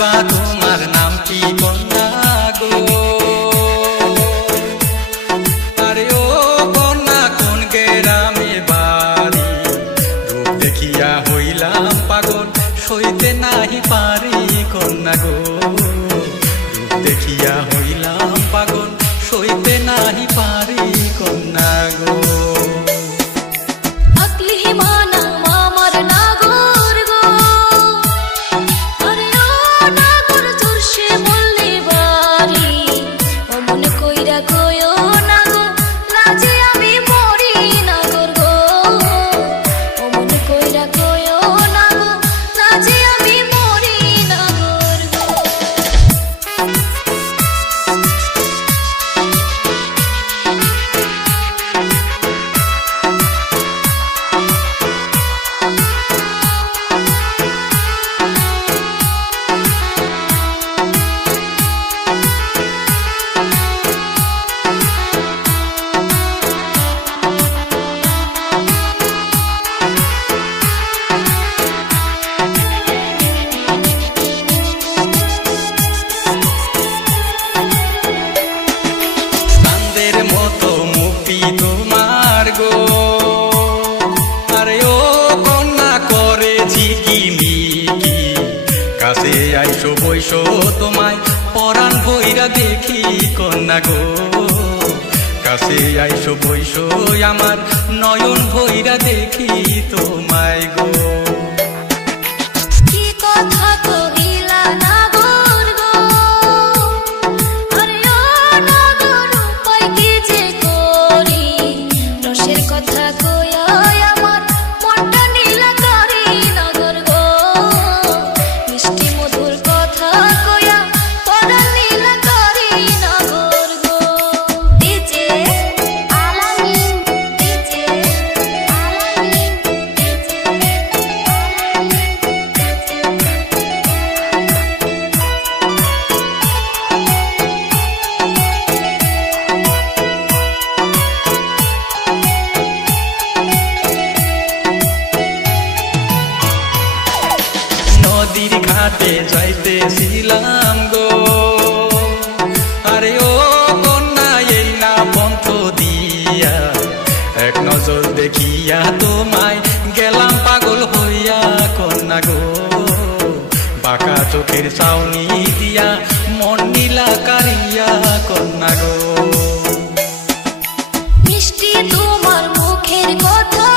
বা তোমার নাম কি কন্যা গো? আরে ও কন্যা কোন গ্রামে বাড়ি? রূপ দেখিয়া হইলাম পাগল, সইতে নাহি পারি কন্যা গো। রূপ দেখিয়া হইলাম পাগল, সইতে নাহি পারি কন্যা গো। তোমার গো আরে ও কন্যা করে ঝিকিমিকি, কাছে আইসো বইসো তোমায় পরাণ বইরা দেখি কন্যা গো। কাছে আইসো বইসো আমার নয়ন বইরা দেখি তোমায় গো। নদীর ঘাটে যাইতেছিলাম গো আরে ও কন্যা এই না পন্থ দিয়া, এক নজর দেখিয়া তোমায় গেলাম পাগল হইয়া কন্যা গো। বাঁকা চোখের চাউনি দিয়া মন নীলা কারিয়া কন্যা গো। মিষ্টি তোমার মুখের কথা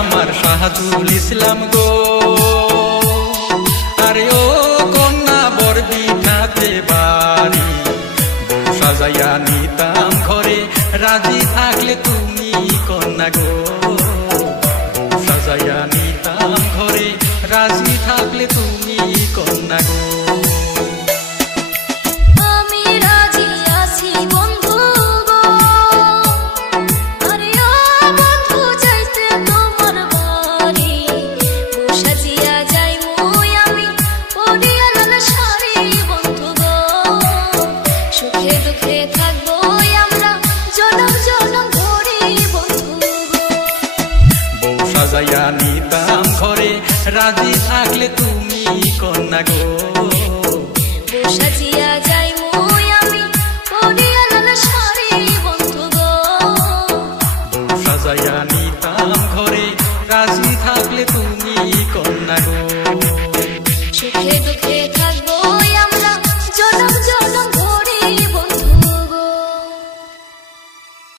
আমার শাহজুল ইসলাম গো আরে ও কন্যা বরবিঠাতে বাড়ি, বউ সাজাইয়া নিতাম ঘরে রাজি থাকলে তুমি কন্যা গো। বউ সাজাইয়া নিতাম ঘরে রাজি থাকলে তুমি কন্যা গো। সাজাইয়া নিতাম ঘরে রাজি থাকলে তুমি কন্যা গো। সাজিয়া যাই মুই আমি পরিয়া লাল শাড়ি বন্ধু গো। বউ সাজাইয়া নিতাম ঘরে রাজি থাকলে তুমি কন্যা গো। সুখে দুঃখে